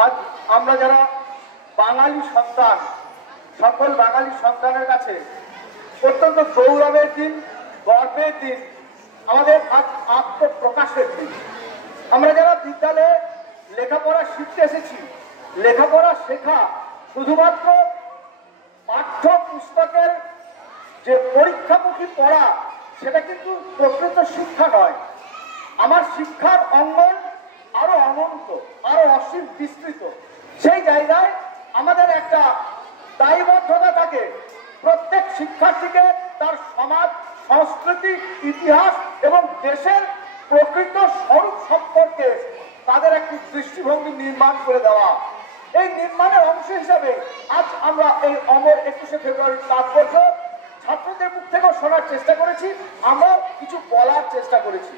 আজ আমরা যারা বাঙালি সন্তান, সকল বাঙালি সন্তানের কাছে অত্যন্ত গৌরবের দিন, গর্বের দিন, আমাদের আজ আত্মপ্রকাশের দিন। আমরা যারা বিদ্যালয়ে লেখাপড়া শিখতে এসেছি, লেখাপড়া শেখা শুধুমাত্র পাঠ্য পুস্তকের যে পরীক্ষামুখী পড়া, সেটা কিন্তু প্রকৃত শিক্ষা নয়। আমার শিক্ষার অঙ্গন আরো অনন্ত, আরো অসীম বিস্তৃত। সেই জায়গায় আমাদের একটা দায়বদ্ধতা থাকে, প্রত্যেক শিক্ষার্থীকে তার সমাজ, সংস্কৃতি, ইতিহাস এবং দেশের প্রকৃত স্বরূপ সম্পর্কে তাদের একটি দৃষ্টিভঙ্গি নির্মাণ করে দেওয়া। এই নির্মাণের অংশ হিসাবে আজ আমরা এই অমর 21শে ফেব্রুয়ারির তাৎপর্য ছাত্রদের মুখ থেকেও শোনার চেষ্টা করেছি, আমরা কিছু বলার চেষ্টা করেছি।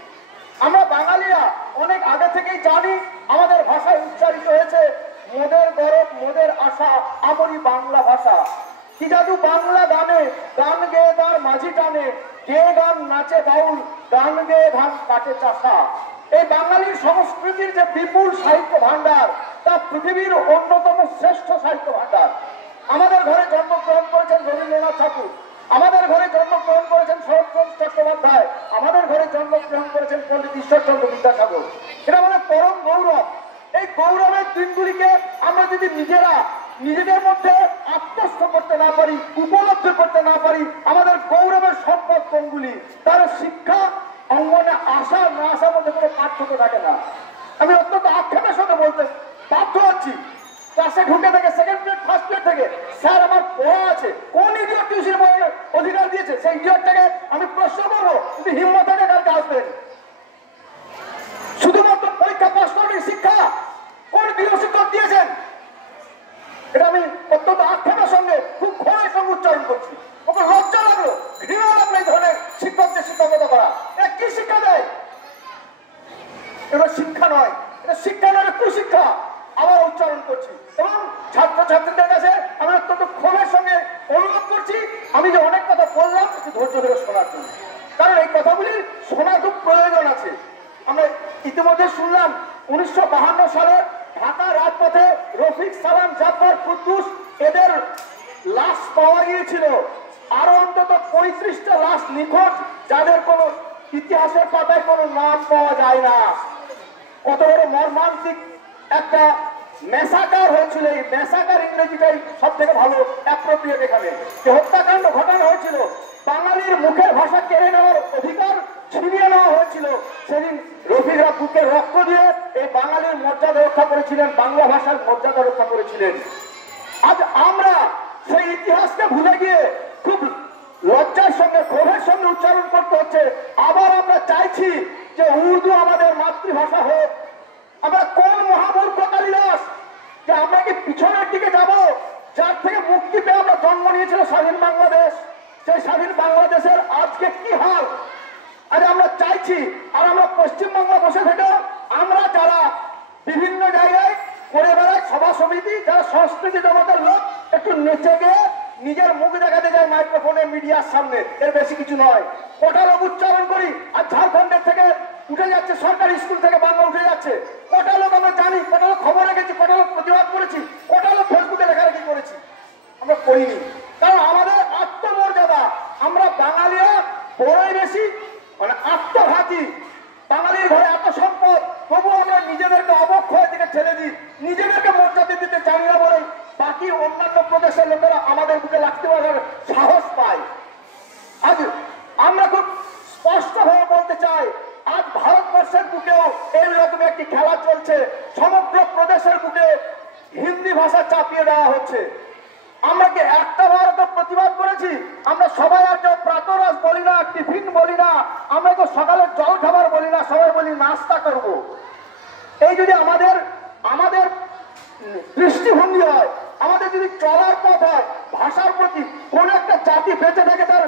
আমরা বাঙালিরা অনেক আগে থেকেই জানি, আমাদের ভাষায় উচ্চারিত হয়েছে, মোদের গরব মোদের আশা আমরি বাংলা ভাষা। কি জাদু বাংলা গানে, গান গেয়ে তার মাঝি টানে, গেয়ে গান নাচে বাউল, গান গেয়ে ধান কাটে চাষা। এই বাঙালির সংস্কৃতির যে বিপুল সাহিত্য ভান্ডার, তা পৃথিবীর অন্যতম শ্রেষ্ঠ সাহিত্য ভান্ডার। আমাদের ঘরে জন্মগ্রহণ করেছেন রবীন্দ্রনাথ ঠাকুর, আমাদের ঘরে জন্মগ্রহণ করেছেন শরৎচন্দ্র চট্টোপাধ্যায়, আমাদের ঘরে জন্মগ্রহণ করেছেন পণ্ডিত ঈশ্বরচন্দ্র বিদ্যাসাগর। এটা আমাদের পরম গৌরব। এই গৌরবের দিনগুলিকে আমরা যদি নিজেদের মধ্যে আত্মস্থ করতে না পারি, উপলব্ধি করতে না পারি, আমাদের গৌরবের সম্পদ কোনগুলি, তার শিক্ষা অঙ্গনে আসা না আসার মধ্যে কোনো পার্থক্য থাকে না। আমি অত্যন্ত আক্ষেপের সাথে বলতে বাধ্য হচ্ছি, ক্লাসে ঢুকে থেকে সেকেন্ড পিরিয়ড ফার্স্ট পিরিয়ড থেকে স্যার আমার পড়া আছে, কোন ইডিয়ট টিউশন পড়ার অধিকার দিয়েছে? সেই ইডিয়টটাকে আমি প্রশ্ন করবো, যদি হিম্মত থাকে কালকে আসবেন। শুধুমাত্র পরীক্ষা পাস করার শিক্ষা কোন গৃহশিক্ষক দিয়েছেন? এটা আমি অত্যন্ত আক্ষেপের সঙ্গে, খুব ঘরের সঙ্গে উচ্চারণ করছি। ওকে লজ্জা লাগলো, ঘৃণা লাগলো এই ধরনের শিক্ষকদের শিক্ষকতা করা। এটা কি শিক্ষা দেয়? এটা শিক্ষা নয়, এটা শিক্ষা নয়, কুশিক্ষা। আবার উচ্চারণ করছি এবং ছাত্রছাত্রীদের কাছে আমি অত্যন্ত ক্ষোভের সঙ্গে অনুরোধ করছি, আমি যে অনেক কথা বললাম একটু ধৈর্য ধরে শোনার জন্য, কারণ এই কথাগুলি শোনার খুব প্রয়োজন আছে। আমরা ইতিমধ্যে শুনলাম 1952 সালে ঢাকা রাজপথে রফিক, সালাম, জাফর, কুদ্দুস এদের লাশ পাওয়া গিয়েছিল। আরো অন্তত 35টা লাশ নিখোঁজ, যাদের কোনো ইতিহাসের পাতায় কোনো নাম পাওয়া যায় না। কত বড় মর্মান্তিক একটা মেসাকার হয়েছিল। এই মেসাকার ইংরেজিটাই সব থেকে ভালো অ্যাপ্রোপ্রিয়েট এখানে। যে হত্যাকাণ্ড ঘটানো হয়েছিল, বাঙালির মুখের ভাষা কেড়ে নেওয়ার অধিকার ছিনিয়ে নেওয়া হয়েছিল, সেদিন রফিকরা বুকের রক্ত দিয়ে এই বাঙালির মর্যাদা রক্ষা করেছিলেন, বাংলা ভাষার মর্যাদা রক্ষা করেছিলেন। আজ আমরা সেই ইতিহাসকে ভুলে গিয়ে খুব লজ্জার সঙ্গে, ক্ষোভের সঙ্গে উচ্চারণ করতে হচ্ছে। আবার আমরা চাইছি যে উর্দু আমাদের মাতৃভাষা হোক। আমরা কোন মহামূর্খ কালিদাস যে আমরা কি পিছনের দিকে যাব, যার থেকে মুক্তি পেয়ে আমরা জন্ম নিয়েছিল স্বাধীন বাংলাদেশ। সেই স্বাধীন বাংলাদেশের আজকে কি হাল? আজ আমরা চাইছি, আর আমরা পশ্চিমবাংলা বসে থেকে আমরা যারা বিভিন্ন জায়গায় করে বেড়াই সভা সমিতি, যারা সংস্কৃতি জগতের লোক, একটু নেচে গিয়ে নিজের মুখ দেখাতে যায় মাইক্রোফোনে, মিডিয়ার সামনে, এর বেশি কিছু নয়। কটা লোক উচ্চারণ করি, আর ঝাড়খণ্ডের থেকে উঠে যাচ্ছে, সরকারি স্কুল থেকে বাংলা উঠে যাচ্ছে। কটা লোক আমরা জানি, কটা লোক খবর রেখেছি, কটা লোক প্রতিবাদ করেছি, কটা লোক ফেসবুকে লেখালেখি করেছি? আমরা করিনি, কারণ আমাদের আত্মমর্যাদা, আমরা বাঙালিরা বড়ই বেশি মানে আত্মঘাতী। বাঙালির ঘরে এত সম্পদ, তবু আমরা নিজেদেরকে অবক্ষয়ের দিকে ঠেলে দিই, নিজেদেরকে মর্যাদা দিতে জানি না বলে বাকি অন্যান্য প্রদেশের লোকেরা আমাদের বুকে লাগতে পারার সাহস পায়। আজ আমরা খুব স্পষ্টভাবে বলতে চাই, আজ ভারতবর্ষের বুকেও এইরকম একটি খেলা চলছে। সমগ্র প্রদেশের বুকে হিন্দি ভাষা চাপিয়ে দেওয়া হচ্ছে। আমরা কি একটা ভারত প্রতিবাদ করেছি? আমরা সবাই আর কেউ প্রাতরাশ বলি না, টিফিন বলি না, আমরা তো সকালের জল খাবার বলি না, সবাই বলি নাস্তা করব। এই যদি আমাদের দৃষ্টিভঙ্গি হয়, আমাদের যদি চলার পথ হয়, ভাষার প্রতি কোন একটা জাতি বেঁচে থাকে তার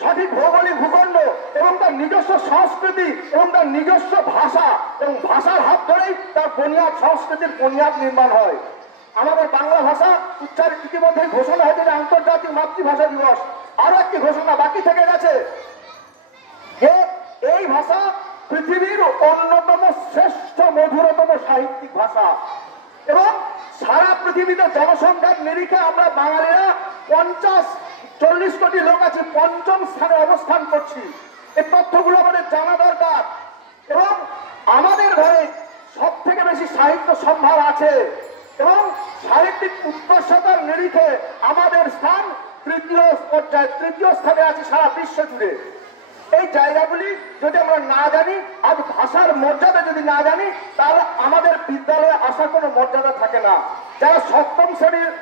সঠিক ভৌগোলিক ভূখণ্ড এবং তার নিজস্ব সংস্কৃতি এবং তার নিজস্ব ভাষা, এবং ভাষার হাত ধরেই তার বুনিয়াদ, সংস্কৃতির বুনিয়াদ নির্মাণ হয়। আমাদের বাংলা ভাষা উচ্চারিত ইতিমধ্যে ঘোষণা হয়েছে যে আন্তর্জাতিক মাতৃভাষা দিবস। আরো একটি ঘোষণা বাকি থেকে গেছে যে এই ভাষা পৃথিবীর অন্যতম শ্রেষ্ঠ মধুরতম সাহিত্যিক ভাষা। এবং সারা পৃথিবীতে জনসংখ্যার নিরিখে আমরা বাঙালিরা 40 কোটি লোক আছে, পঞ্চম স্থানে অবস্থান করছি। এই তথ্যগুলো আমাদের জানা দরকার। এবং আমাদের ঘরে সব থেকে বেশি সাহিত্য সম্ভার আছে এবং সাহিত্যিক উৎকর্ষতার নিরিখে আমাদের স্থান তৃতীয় পর্যায়ে, তৃতীয় স্থানে আছে সারা বিশ্ব জুড়ে। এই জায়গাগুলি যদি আমরা না জানি, আজ ভাষার মর্যাদা যদি না জানি, তাহলে আমাদের বিদ্যালয়ে আসার কোনো মর্যাদা থাকে না। যারা সপ্তম শ্রেণীর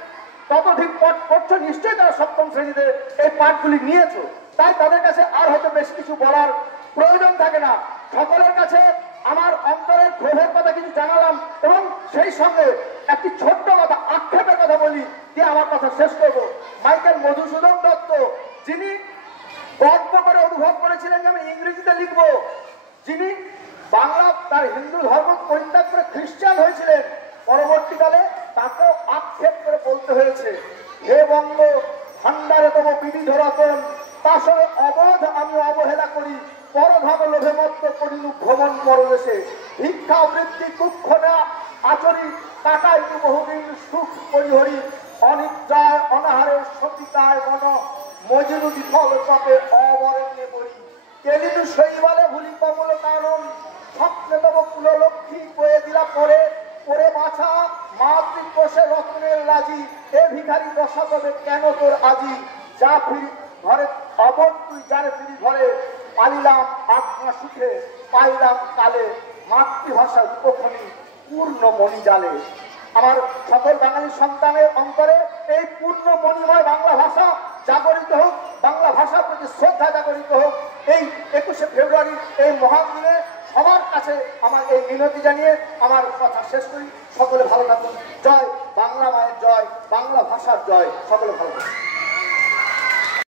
ততোধিক পাঠ পড়ছো, নিশ্চয়ই তারা সপ্তম শ্রেণীতে এই পাঠগুলি নিয়েছো, তাই তাদের কাছে আর হয়তো বেশি কিছু বলার প্রয়োজন থাকে না। সকলের কাছে আমার অন্তরের ক্ষোভের কথা কিছু জানালাম এবং সেই সঙ্গে একটি ছোট্ট কথা, আক্ষেপের কথা বলি, দিয়ে আমার কথা শেষ করবো। মাইকেল মধুসূদন দত্ত, যিনি গর্ব করে অনুভব করেছিলেন যে আমি ইংরেজিতে লিখবো, যিনি বাংলা তার হিন্দু ধর্ম পরিত্যাগ করে খ্রিস্টান হয়েছিলেন, পরবর্তীকালে তাকেও আক্ষেপ করে বলতে হয়েছে, হে বঙ্গ ভান্ডারে তব বিবিধ রতন, তার সঙ্গে অবধ আমি অবহেলা করি, পরধন লোভে মত্ত করিনু ভ্রমণ পরদেশে, ভিক্ষা বৃত্তি কুক্ষণা আচরি, কাটাই বহুদিন সুখ পরিহরি, অনিদ্রায় অনাহারে সতিতায় মন, মজনু বিফল পাপে অবরণ্যে পড়ি, কেলিনু শৈবালে ভুলি কমল কারণ, স্বপ্নে তব কুললক্ষ্মী বয়ে দিলা পরে, পরে বাছা মাতৃকোষে রত্নের রাজি, এ ভিখারি দশা তবে কেন তোর আজি, যা ফিরি ঘরে অবধ তুই যারে ফিরি ঘরে, পালিলাম আজ্ঞা সুখে পাইলাম কালে, মাতৃভাষা উপখনি পূর্ণ মণি জালে। আমার সকল বাঙালি সন্তানের অন্তরে এই পূর্ণ মণিময় বাংলা ভাষা জাগরিত হোক, বাংলা ভাষার প্রতি শ্রদ্ধা জাগরিত হোক। এই 21শে ফেব্রুয়ারি এই মহান দিনে সবার কাছে আমার এই মিনতি জানিয়ে আমার কথা শেষ করি। সকলে ভালো থাকুন। জয় বাংলা মায়ের জয়, বাংলা ভাষার জয়। সকলে ভালো থাকুন।